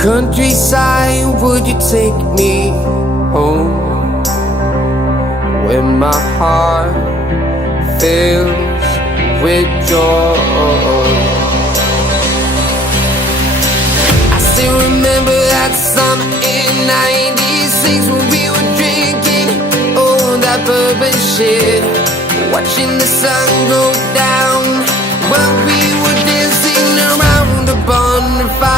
Countryside, would you take me home? When my heart fills with joy, I still remember that summer in '96 when we were drinking that bourbon shit, watching the sun go down while we were dancing around a bonfire.